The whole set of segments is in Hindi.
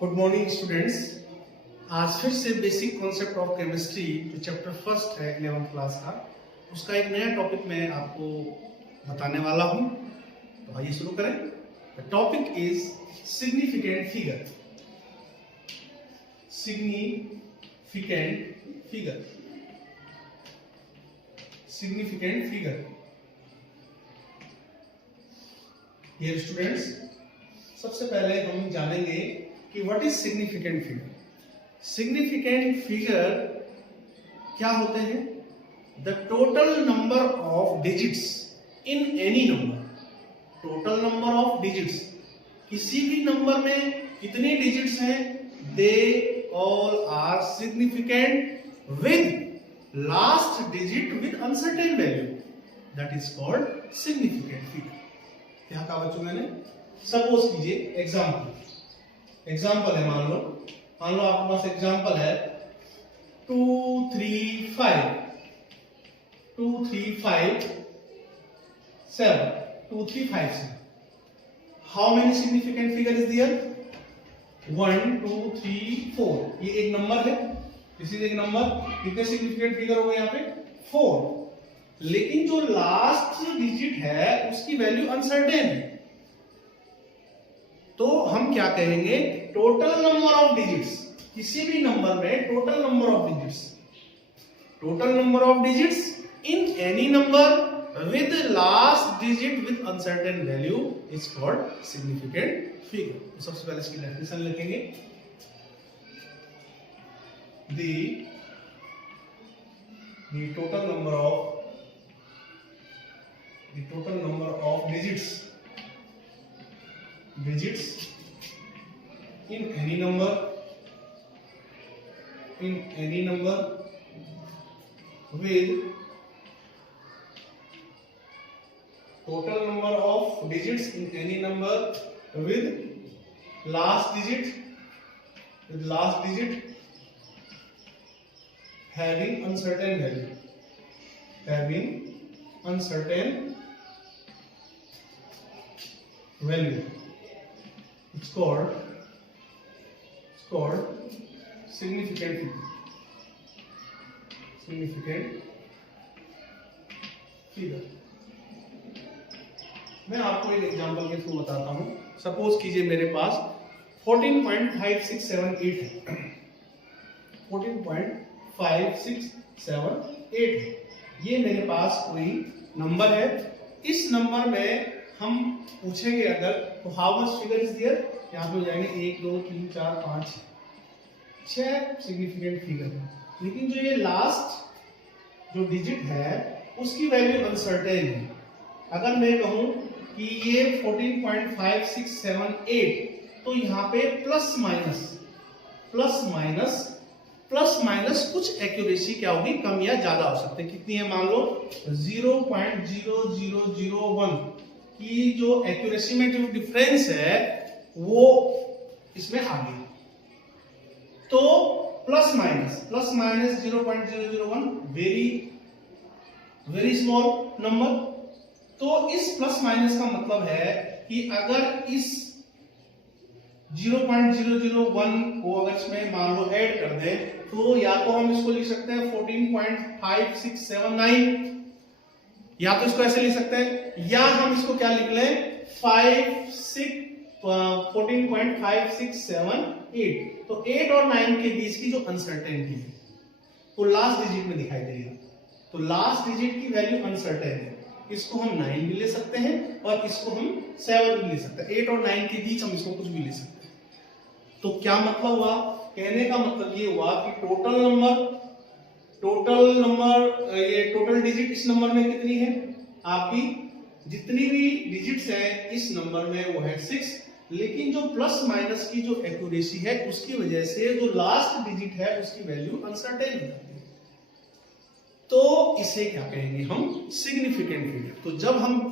Good morning students. आज फिर से बेसिक कॉन्सेप्ट ऑफ केमिस्ट्री जो चैप्टर फर्स्ट है 11th क्लास का, उसका एक नया टॉपिक मैं आपको बताने वाला हूं। तो आइए शुरू करें। The topic is significant figure. Significant figure. Significant figure. Dear students, सबसे पहले हम जानेंगे कि what is significant figure. Significant figure क्या होते हैं? The total number of digits in any number. Total number of digits, किसी भी नंबर में कितनी डिजिट्स हैं, they all are significant with last digit with uncertain value, that is called significant figure. क्या कहा बच्चों मैंने? सपोज कीजिए एग्जाम्पल है, मान लो आपके पास एग्जाम्पल है 2357 2357। How many significant figure is there? 1 2 3 4। ये एक नंबर है, दिस इज एक नंबर। कितने सिग्निफिकेंट फिगर हो गए यहाँ पे? 4। लेकिन जो लास्ट डिजिट है उसकी वैल्यू अनसर्टेन है, तो हम क्या कहेंगे? Total number of digits. किसी भी नंबर में total number of digits in any number with last digit with uncertain value is called significant figure. तो सबसे पहले इसकी डेफिनेशन लिखेंगे। The total number of digits in any number with total number of digits in any number with last digit having uncertain value. It's called significant figure. मैं आपको एक एग्जांपल के थ्रू बताता हूं। सपोज कीजिए मेरे पास 14.5678 है। 14.5678 है। ये मेरे पास कोई नंबर है। इस नंबर में हम पूछेंगे अगर, तो how much figure is there? यहाँ पे हो जाएंगे 1 2 3 4 5 6 सिग्निफिकेंट फिगर है। लेकिन जो ये लास्ट जो डिजिट है उसकी वैल्यू अनसर्टेन है। अगर मैं कहूं कि ये 14.5678, तो यहाँ पे प्लस माइनस कुछ एक्यूरेसी क्या होगी, कम या ज्यादा हो सकते हैं। कितनी है? मान लो 0.0001 की जो एक्यूरेसी में जो डिफरेंस है वो इसमें आ गई। तो plus minus 0.001 very small number. तो इस प्लस माइनस का मतलब है कि अगर इस 0.001 को अगर इसमें मान लो ऐड कर दें, तो या तो हम इसको लिख सकते हैं 14.5679, या तो इसको ऐसे लिख सकते हैं, या हम इसको क्या लिख लें 14.5678। तो 8 और 9 के बीच की जो अनसर्टेनिटी है वो लास्ट डिजिट में दिखाई देगा। तो लास्ट डिजिट की वैल्यू अनसर्टेन है। इसको हम 9 भी ले सकते हैं और इसको हम 7 भी ले सकते हैं। 8 और 9 के बीच हम इसको कुछ भी ले सकते हैं। तो क्या मतलब हुआ? कहने का मतलब ये हुआ कि टोटल डिजिट इस नंबर में कितनी है? आपकी जितनी भी डिजिट्स हैं इस नंबर में वो है 6, लेकिन जो प्लस माइनस की जो एक्यूरेसी है उसकी वजह से जो लास्ट डिजिट है उसकी वैल्यू अनसर्टेन हो जाती है। तो इसे क्या कहेंगे हम? Significant figure. तो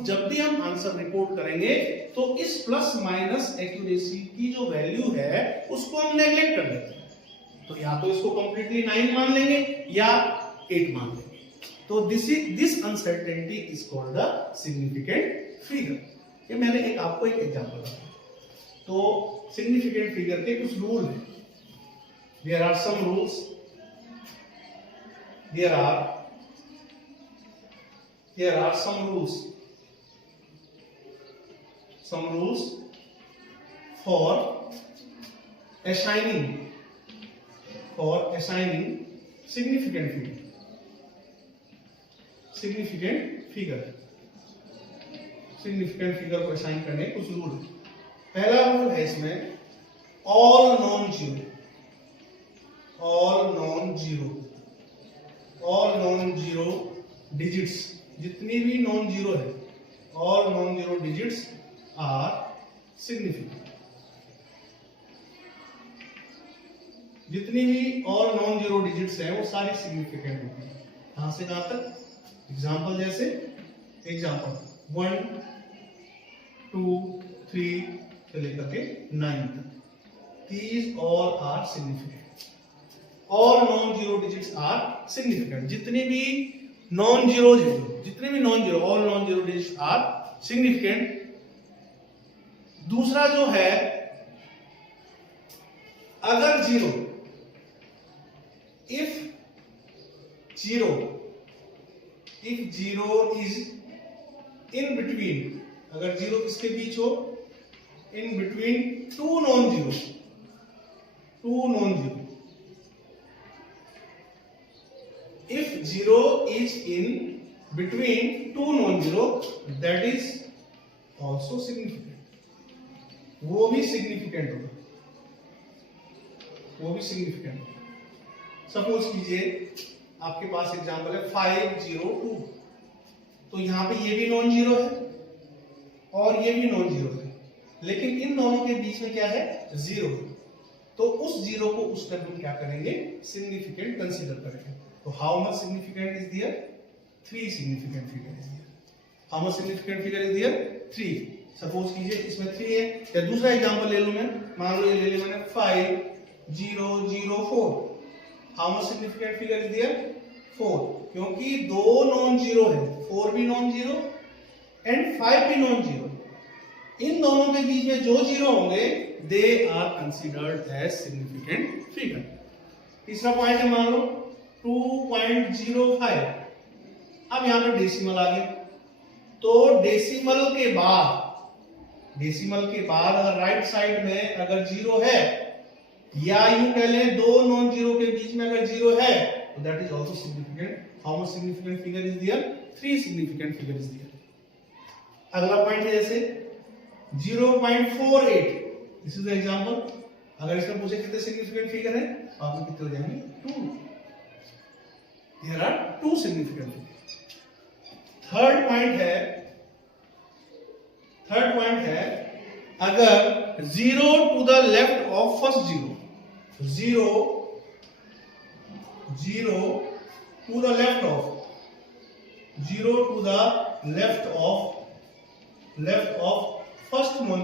जब भी हम आंसर रिपोर्ट करेंगे तो इस प्लस माइनस एक्यूरेसी की जो वैल्यू है उसको हम नेग्लेक्ट कर देते हैं। तो या तो इसको कंप्लीटली 9 मान लेंगे या 8 मान लेंगे। तो this uncertainty is called the significant figure. ये मैंने आपको एक एग्जांपल बताया। तो सिग्निफिकेंट फिगर के कुछ रूल हैं. There are some rules. There are some rules for assigning significant figure को असाइन करने कुछ रूल है. पहला रूल है इसमें all non zero digits, जितनी भी नॉन जीरो है, all non zero digits are significant. जितनी भी all non zero digits हैं वो सारी सिग्निफिकेंट होती है. कहां से कहां तक? एग्जाम्पल जैसे 1, 2, 3 से लेकर के 9 तक. These all are significant. All non-zero digits are significant. जितने भी non zero all non-zero digits are significant. दूसरा जो है, अगर zero, if zero is in between, अगर जीरो किसके बीच हो? in between two non-zero. If zero is in between two non-zero, that is also significant. वो भी significant होगा. सपोज कीजिए आपके पास एग्जांपल है 502. तो यहाँ पे ये भी नॉन जीरो है और ये भी नॉन जीरो है, लेकिन इन दोनों के बीच में क्या है? जीरो. तो उस जीरो को उस टाइम हम क्या करेंगे? सिग्निफिकेंट कंसीडर करेंगे. तो how much significant is there? 3 significant figure is there. How much significant figure is there? 3. Suppose कीजिए इसमें 3 है. या दूसरा एग्जांपल ले लूं मैं, मान लो ये ले लिया मैंने 5004. How much significant figure is there? 4. क्योंकि दो नॉन जीरो है, 4 भी नॉन जीरो एंड 5 भी नॉन जीरो. इन दोनों के बीच में जो जीरो होंगे they are considered as significant figure. तीसरा पॉइंट है, मान लो 2.05. अब यहां पे डेसिमल आ गया. तो डेसिमल के बाद अगर राइट साइड में अगर जीरो है, या यूं कह लें दो नॉन जीरो के बीच में अगर जीरो है, तो that is also significant. How much significant figure is there? 3 significant figure is there. अगला पॉइंट है जैसे 0.48. This is the example. अगर इसमें पूछे कितने सिग्निफिकेंट फिगर है, आपको कितने हो जाएंगे? 2. There are 2 significant figures. Third point है अगर 0 to the left of first zero, 0 to the left of first non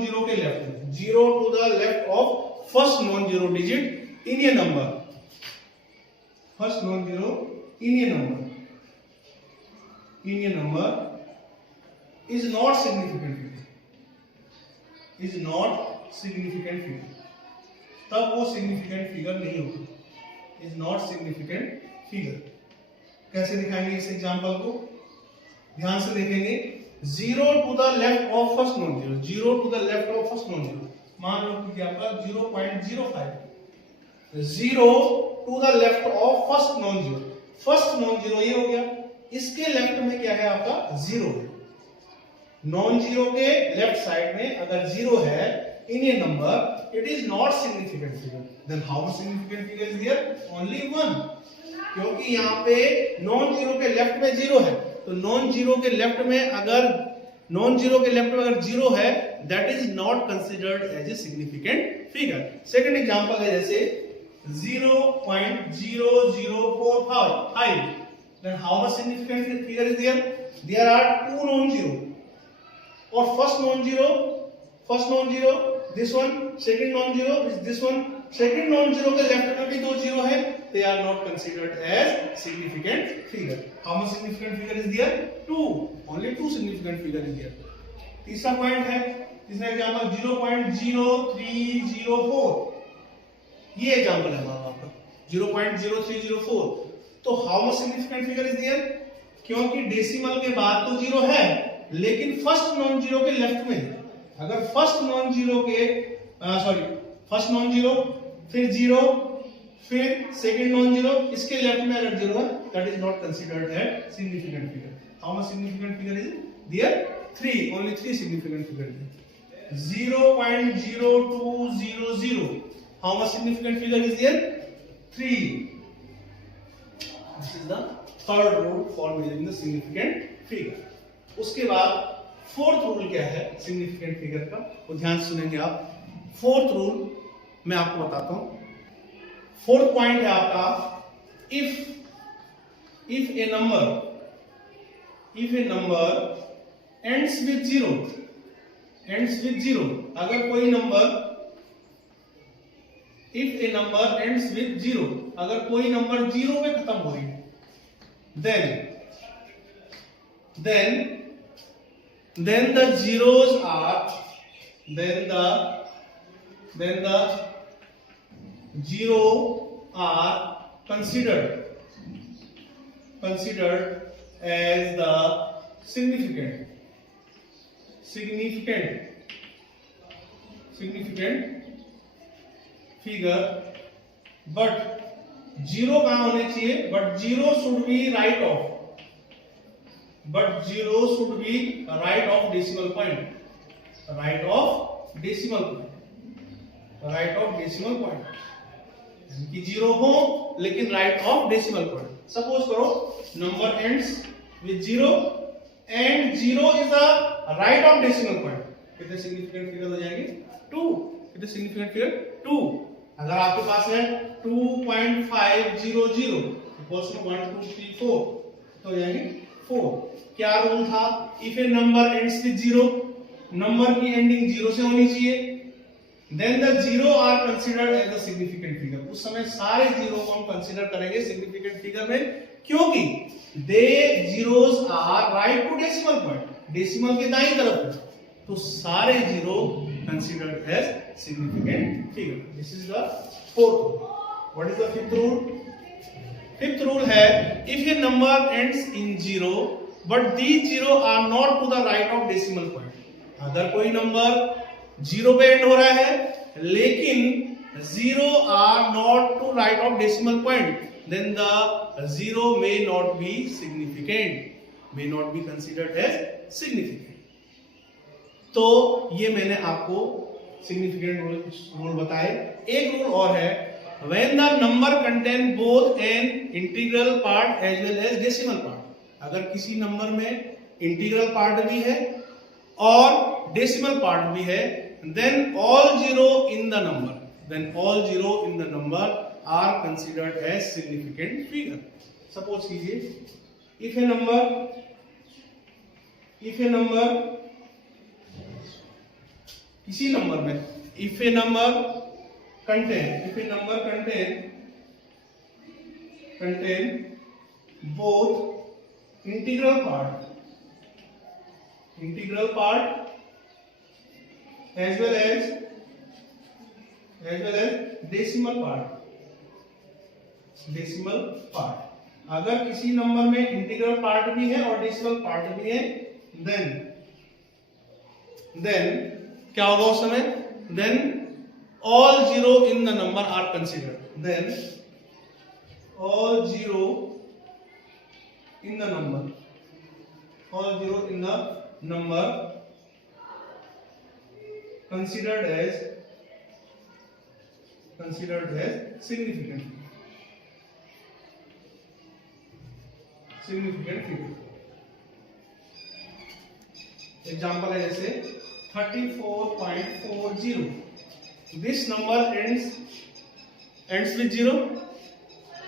zero के लेफ्ट में, 0 to the left of first non zero digit in a number. First non zero in a number is not significant figure. तब वो significant figure नहीं होगा. is not significant figure. कैसे दिखाएंगे इस एग्जांपल को? ध्यान से देखेंगे. 0 to the left of first non zero, मान लो कि आपका 0.05. 0 to the left of first non zero ये हो गया. इसके लेफ्ट में क्या है? आपका 0 है. नॉन जीरो के लेफ्ट साइड में अगर 0 है in a number, it is not significant figure. Then how much significant figure is there? Only 1. क्योंकि यहाँ पे नॉन जीरो के लेफ्ट में 0 है, तो नॉन जीरो के लेफ्ट में अगर 0 है, that is not considered as a significant figure. Second example है जैसे 0.0045. then how much significant figure is there? There are 2 non-zero. और first non-zero, this one, second non-zero is this one, second non zero के लेफ्ट में भी दो जीरो है, they are not considered as significant figure. How much significant figure is there? 2. Only 2 significant figure is there. तीसरा पॉइंट है, तीसरा एग्जांपल 0.0304, ये एग्जांपल है हमारा आपका 0.0304. तो how much significant figure is there? क्योंकि डेसिमल के बाद तो जीरो है, लेकिन फर्स्ट नॉन जीरो के लेफ्ट में है. अगर फर्स्ट नॉन जीरो के फर्स्ट नॉन जीरो, फिर जीरो, फिर सेकंड नॉन जीरो, इसके लेफ्ट में अगर जीरो है, that is not considered as significant figure. How much significant figure is there? 3. Only 3 significant figure is there. 0.0200. How much significant figure is there? 3. This is the third rule for measuring the significant figure. उसके बाद फोर्थ रूल क्या है सिग्निफिकेंट फिगर का, वो ध्यान से सुनेंगे आप. फोर्थ रूल मैं आपको बताता हूं. फोर्थ पॉइंट है आपका, if a number ends with zero, अगर कोई number, if a number ends with zero, अगर कोई नंबर जीरो में खत्म हो रही है, then the zeros are, then the zero are considered as the significant figure. But zero कहां होने चाहिए? But zero should be right of decimal point. Right of decimal point कि जीरो हो लेकिन right of decimal point. Suppose करो number ends with zero and zero is the right of decimal point. कितने सिग्निफिकेंट फिगर हो जाएंगे? 2. कितने सिग्निफिकेंट फिगर? 2. अगर आपके पास है 2.500 इक्वल्स टू 1 2 3 4 तो हो जाएंगे 4. क्या रूल था? If a number ends with zero, number की एंडिंग जीरो से होनी चाहिए, then the zero are considered as a significant figure. उस समय सारे जीरो को हम कंसीडर करेंगे सिग्निफिकेंट फिगर में, क्योंकि they zeros are right to decimal point, decimal के दाईं तरफ है, तो सारे zero considered as significant figure. This is the fourth rule. What is the fifth rule? Fifth rule है, if a number ends in zero but these zero are not to the right of decimal point. अगर कोई नंबर जीरो पे एंड हो रहा है लेकिन zero are not to right of decimal point, then the zero may not be significant, may not be considered as significant. तो ये मैंने आपको सिग्निफिकेंट रूल बताए. एक रूल और है, when the number contain both an integral part as well as decimal part. अगर किसी नंबर में इंटीग्रल पार्ट भी है और डेसिमल पार्ट भी है, then all zero in the number are considered as significant figure. Suppose कीजिए, if a number किसी नंबर में if a number contain both integral part as well as decimal part. अगर किसी नंबर में इंटीग्रल पार्ट भी है और डेसिमल पार्ट भी है, then क्या होगा उस समय? Then all zero in the number are considered. Then all zero in the number considered as significant figure. Example है जैसे 34.40. This number ends with zero.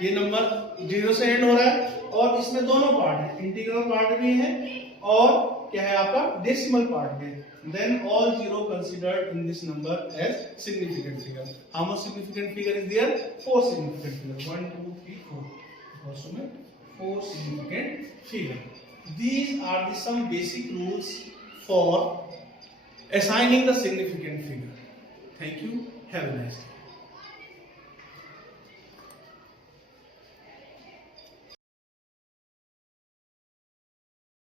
ये नंबर जीरो से एंड हो रहा है और इसमें दोनों पार्ट है, इंटीग्रल पार्ट भी है और क्या है आपका डेसिमल पार्ट में, then all zero considered in this number as significant figure. How much significant figure is there? 4 significant figure. 1 2 3 4. Also में 4 significant figure. These are the some basic rules for assigning the significant figure. Thank you. Have a nice day.